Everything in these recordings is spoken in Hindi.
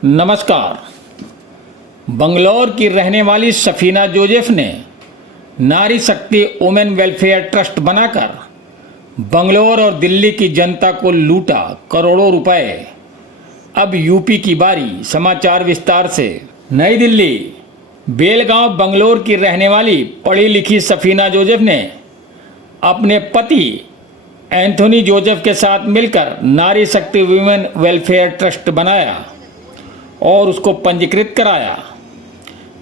नमस्कार। बंगलौर की रहने वाली सफीना जोसेफ ने नारी शक्ति वुमेन वेलफेयर ट्रस्ट बनाकर बंगलौर और दिल्ली की जनता को लूटा करोड़ों रुपए। अब यूपी की बारी। समाचार विस्तार से। नई दिल्ली बेलगांव बंगलौर की रहने वाली पढ़ी लिखी सफीना जोसेफ ने अपने पति एंथोनी जोसेफ के साथ मिलकर नारी शक्ति वुमेन वेलफेयर ट्रस्ट बनाया और उसको पंजीकृत कराया।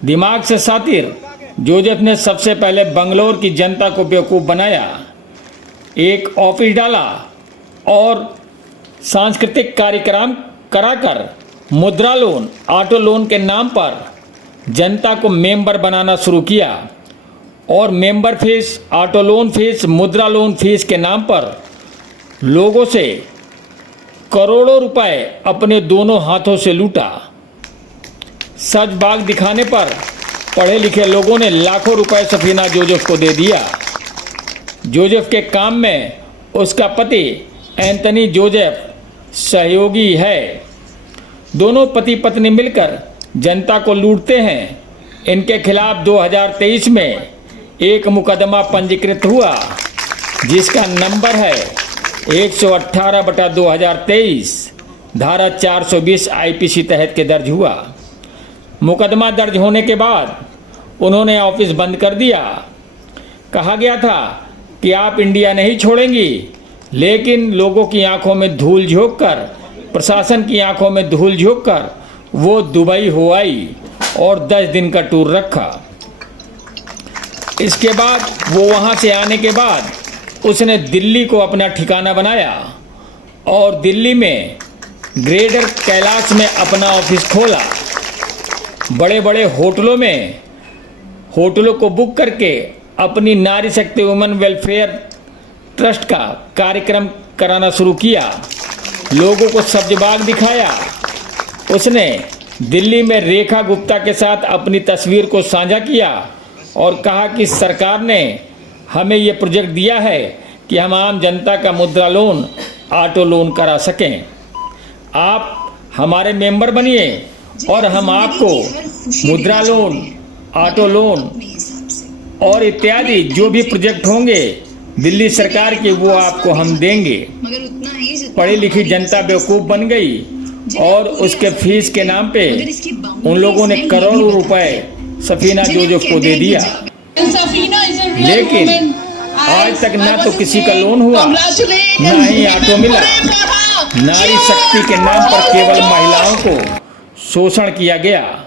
दिमाग से शातिर जोसेफ ने सबसे पहले बंगलौर की जनता को बेवकूफ़ बनाया, एक ऑफिस डाला और सांस्कृतिक कार्यक्रम कराकर मुद्रा लोन, ऑटो लोन के नाम पर जनता को मेंबर बनाना शुरू किया और member fees, auto loan fees, मुद्रा लोन फीस के नाम पर लोगों से करोड़ों रुपए अपने दोनों हाथों से लूटा। सच बाग दिखाने पर पढ़े लिखे लोगों ने लाखों रुपए सफीना जोसेफ को दे दिया। जोसेफ के काम में उसका पति एंथनी जोसेफ सहयोगी है। दोनों पति पत्नी मिलकर जनता को लूटते हैं। इनके खिलाफ 2023 में एक मुकदमा पंजीकृत हुआ जिसका नंबर है 118/2023, धारा 420 आईपीसी तहत के दर्ज हुआ। मुकदमा दर्ज होने के बाद उन्होंने ऑफिस बंद कर दिया। कहा गया था कि आप इंडिया नहीं छोड़ेंगी, लेकिन लोगों की आंखों में धूल झोंक कर, प्रशासन की आंखों में धूल झोंक कर वो दुबई हो आई और 10 दिन का टूर रखा। इसके बाद वो वहाँ से आने के बाद उसने दिल्ली को अपना ठिकाना बनाया और दिल्ली में ग्रेटर कैलाश में अपना ऑफिस खोला। बड़े बड़े होटलों को बुक करके अपनी नारी शक्ति वुमेन वेलफेयर ट्रस्ट का कार्यक्रम कराना शुरू किया। लोगों को सब्जबाग दिखाया। उसने दिल्ली में रेखा गुप्ता के साथ अपनी तस्वीर को साझा किया और कहा कि सरकार ने हमें ये प्रोजेक्ट दिया है कि हम आम जनता का मुद्रा लोन, ऑटो लोन करा सकें। आप हमारे मेंबर बनिए और हम आपको मुद्रा लोन, ऑटो लोन और इत्यादि जो भी प्रोजेक्ट होंगे दिल्ली सरकार के, वो आपको हम देंगे। पढ़ी लिखी जनता बेवकूफ़ बन गई और उसके फीस के नाम पे उन लोगों ने करोड़ों रुपए सफीना जोसेफ को दे दिया। लेकिन आज तक ना तो किसी का लोन हुआ, ना ही ऑटो मिला। नारी शक्ति के नाम पर केवल महिलाओं को शोषण किया गया।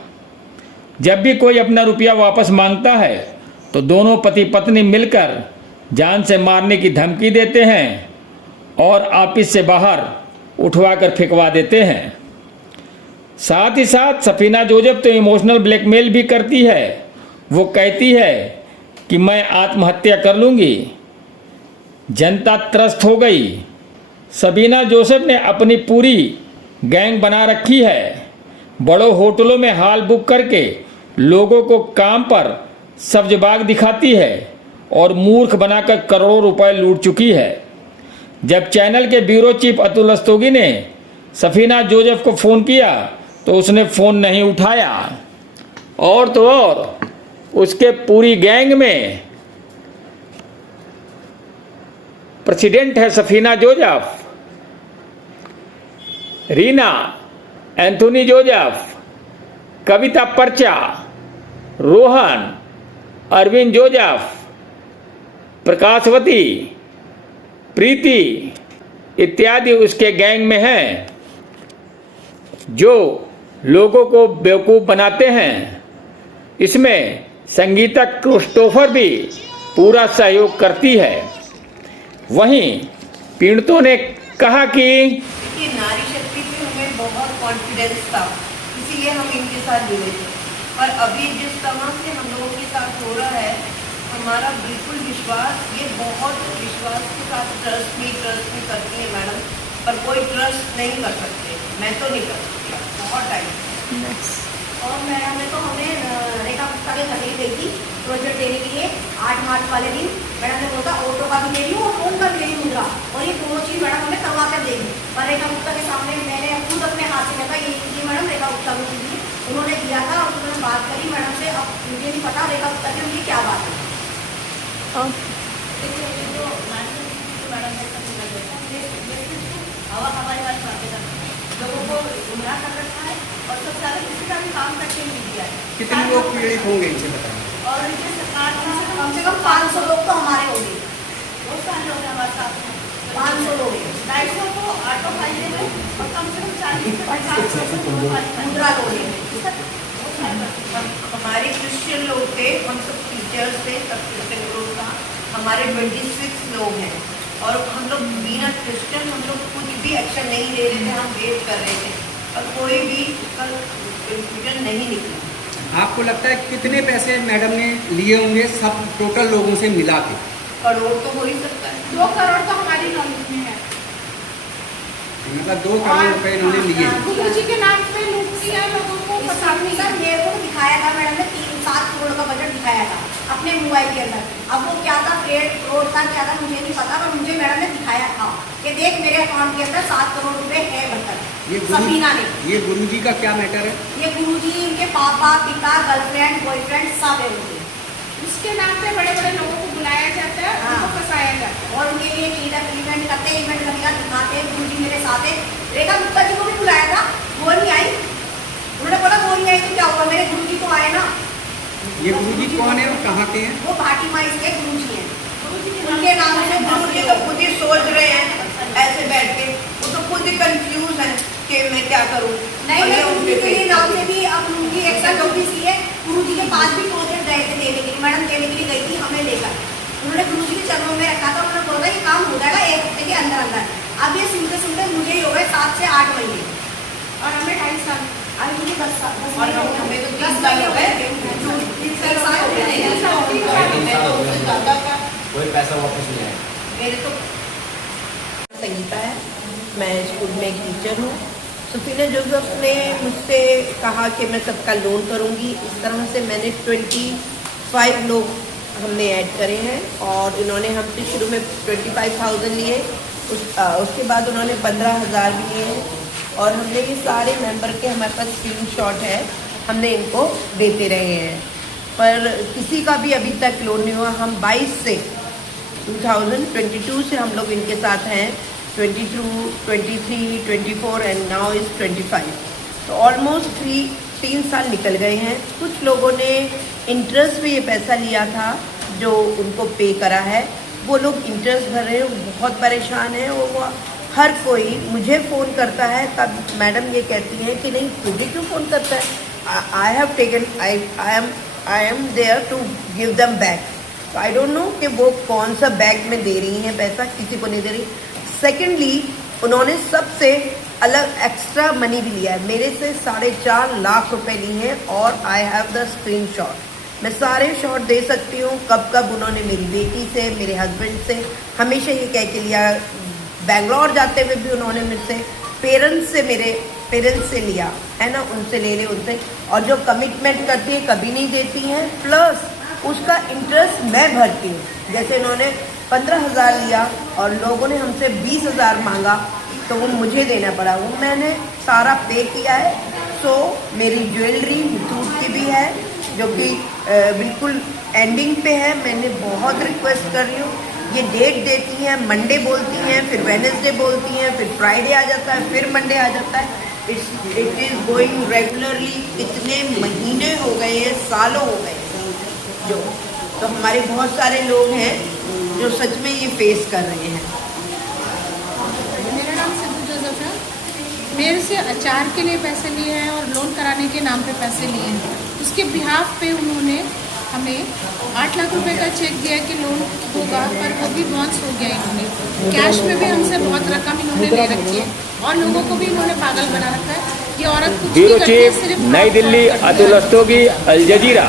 जब भी कोई अपना रुपया वापस मांगता है तो दोनों पति पत्नी मिलकर जान से मारने की धमकी देते हैं और ऑफिस से बाहर उठवाकर फेंकवा देते हैं। साथ ही साथ सफीना जोसेफ तो इमोशनल ब्लैकमेल भी करती है। वो कहती है कि मैं आत्महत्या कर लूँगी। जनता त्रस्त हो गई। सफीना जोसेफ ने अपनी पूरी गैंग बना रखी है। बड़ों होटलों में हॉल बुक करके लोगों को काम पर सब्जबाग दिखाती है और मूर्ख बनाकर करोड़ों रुपए लूट चुकी है। जब चैनल के ब्यूरो चीफ अतुल रस्तोगी ने सफीना जोसेफ को फ़ोन किया तो उसने फ़ोन नहीं उठाया। और तो और उसके पूरी गैंग में प्रेसिडेंट है Safina Joseph, Reena, Anthony Joseph, Kavita Parcha, Rohan, Arvind Joseph, Prakashwati, Preeti इत्यादि उसके गैंग में हैं जो लोगों को बेवकूफ़ बनाते हैं। इसमें संगीता क्रिस्टोफर भी पूरा सहयोग करती है। वहीं पीड़ितों ने कहा कि नारी शक्ति पे हमें बहुत कॉन्फिडेंस था, इसीलिए हम इनके साथ जुड़े थे। और अभी जिस तरह से हम लोगों के साथ हो रहा है, हमारा बिल्कुल विश्वास, ये बहुत विश्वास के साथ ट्रस्ट में करती है मैडम, पर कोई ट्रस्ट नहीं कर सकते। मैं तो नहीं कर सकती, बहुत टाइम। और मैडम ने तो हमें रेखा गुप्ता के घर ही गई थी प्रोजेक्ट देने के लिए 8 मार्च वाले दिन। मैडम ने बोला ऑटो का भी ले रही हूँ और फोन का भी ले रही हूँ मुद्रा, और ये दोनों चीज़ मैडम हमें करवा कर देंगे। और रेखा गुप्ता के सामने मैंने खुद अपने हाथ से कहता ये मैडम रेखा गुप्ता को दीजिए, उन्होंने दिया था और उन्होंने बात करी मैडम से। अब मुझे नहीं पता रेखा गुप्ता की उनकी क्या बात है। हमारे पास लोगों को गुमराह कर रखा है और सब सारा किसी का भी काम करके नहीं दिया है। कितने लोग पीड़ित होंगे इनसे बताएं? और इनके सरकार कम से कम 500 लोग तो हमारे होंगे, बहुत सारे लोग हैं हमारे साथ में, 500 लोग हैं। 250 को ऑटो फाइले में और कम से कम 40 से 50 मुद्रा लोग हैं। हमारे क्रिश्चियन लोग थे, हम सब टीचर्स थे, सब क्रिश्चियन ग्रुप का। हमारे 26 लोग हैं और हम लोग बिना क्रिश्चियन हम लोग कुछ भी एक्शन नहीं ले रहे थे, हम वेट कर रहे थे और कोई भी उसका कंक्लूजन नहीं निकला। आपको लगता है कितने पैसे मैडम ने लिए होंगे सब टोटल लोगों से मिला के? करोड़ तो हो ही सकता है। 2 करोड़ तो हमारी नॉलेज में है। मतलब 2 करोड़ रुपए इन्होंने लिए। गुरु जी के नाम पे लूट किया लोगों को फंसाने का। सर मेरे को दिखाया था मैडम ने 3-7 करोड़ का बजट दिखाया था अपने मोबाइल के अंदर। अब वो क्या था, 1.5 करोड़ था क्या था मुझे नहीं पता, पर मुझे मैडम ने दिखाया था कि देख मेरे अकाउंट के अंदर 7 करोड़ रुपए है बर्तन। सफीना ने। ये गुरुजी का क्या मैटर है? ये गुरुजी, इनके पापा, पिता, गर्लफ्रेंड, बॉयफ्रेंड सब है उनके। उसके नाम पे बड़े बड़े लोगों को बुलाया जाता है, उनको फंसाया जाता है। और उनके लिए इवेंट करते हैं, इवेंट करने का दिखाते हैं। गुरुजी मेरे साथ है। रेखा गुप्ता जी को भी बुलाया था, वो नहीं आई। उन्होंने बोला वो नहीं आई तो क्या हुआ, मेरे गुरुजी तो आए ना। ये गुरुजी कौन है और कहाँ के हैं? वो भाटी माई के गुरुजी हैं। उनके नाम से गुरुजी तो खुद ही सोच रहे हैं ऐसे बैठ के, वो तो खुद ही कंफ्यूज है कि मैं क्या करूँ। नहीं नहीं, गुरुजी के लिए नाम से भी अब उनकी एक्शन नोटिस की है। गुरुजी के पास भी प्रोजेक्ट गए थे देने के लिए, मैडम देने के लिए गई थी हमें लेकर। उन्होंने गुरुजी के चरणों में रखा था, उन्होंने बोला ये काम हो जाएगा 1 हफ्ते के अंदर अंदर। अब ये सुनते सुनते मुझे ही हो गए 7 से 8 महीने और हमें 2.5 साल। अभी मुझे 10 साल और हमें तो 3 साल हो गए, 3 साल हो गए, कोई पैसा वापस नहीं आया। मेरे तो संगीता है, मैं स्कूल में एक टीचर हूँ। सफीना जोसेफ ने मुझसे कहा कि मैं सबका लोन करूँगी। इस तरह से मैंने 25 लोग हमने ऐड करे हैं और इन्होंने हमसे शुरू में 25,000 लिए, उसके बाद उन्होंने 15,000 भी लिए हैं और हमने ये सारे मेंबर के हमारे पास स्क्रीनशॉट है, हमने इनको देते रहे हैं। पर किसी का भी अभी तक लोन नहीं हुआ। हम 2022 से हम लोग इनके साथ हैं, 22, 23, 24 एंड नाउ इज़ 25। तो ऑलमोस्ट 3 साल निकल गए हैं। कुछ लोगों ने इंटरेस्ट पे ये पैसा लिया था जो उनको पे करा है, वो लोग इंटरेस्ट भर रहे हैं, बहुत परेशान हैं। और वो हर कोई मुझे फ़ोन करता है, तब मैडम ये कहती हैं कि नहीं तुझे क्यों फ़ोन करता है, I have taken I am there to give them back. तो आई डोंट नो कि वो कौन सा बैग में दे रही हैं पैसा, किसी को नहीं दे रही। सेकेंडली उन्होंने सबसे अलग एक्स्ट्रा मनी भी लिया है, मेरे से 4.5 लाख रुपए लिए हैं और आई हैव द स्क्रीनशॉट। मैं सारे शॉट दे सकती हूँ कब कब उन्होंने मेरी बेटी से, मेरे हस्बैंड से हमेशा ये कह के लिया। बेंगलोर जाते हुए भी उन्होंने मुझसे मेरे पेरेंट्स से लिया है ना, उनसे ले उनसे। और जो कमिटमेंट करती है कभी नहीं देती हैं, प्लस उसका इंटरेस्ट मैं भरती हूँ। जैसे इन्होंने 15,000 लिया और लोगों ने हमसे 20,000 मांगा तो वो मुझे देना पड़ा, वो मैंने सारा पे किया है। सो मेरी ज्वेलरी मुथूट की भी है जो कि बिल्कुल एंडिंग पे है। मैंने बहुत रिक्वेस्ट कर रही हूँ, ये डेट देती हैं, मंडे बोलती हैं, फिर वेडनेसडे बोलती हैं, फिर फ्राइडे आ जाता है, फिर मंडे आ जाता है। It is going regularly. कितने महीने हो गए हैं, सालों हो गए जो। तो हमारे बहुत सारे लोग हैं जो सच में ये फेस कर रहे हैं। मेरा नाम सिद्धू जोसेफ है। मेरे से अचार के लिए पैसे लिए हैं और लोन कराने के नाम पे पैसे लिए हैं। उसके बिहाफ पे उन्होंने हमें 8 लाख रुपए का चेक दिया कि लोन होगा, पर वो भी बाउंस हो गया। इन्होंने कैश में भी हमसे बहुत रकम इन्होंने ले रखी है और लोगों को भी इन्होंने पागल बना रखा है। ये औरत कुछ ब्यूरो नहीं करती है, चीफ सिर्फ नई दिल्ली, अतुल रस्तोगी, अल जजीरा।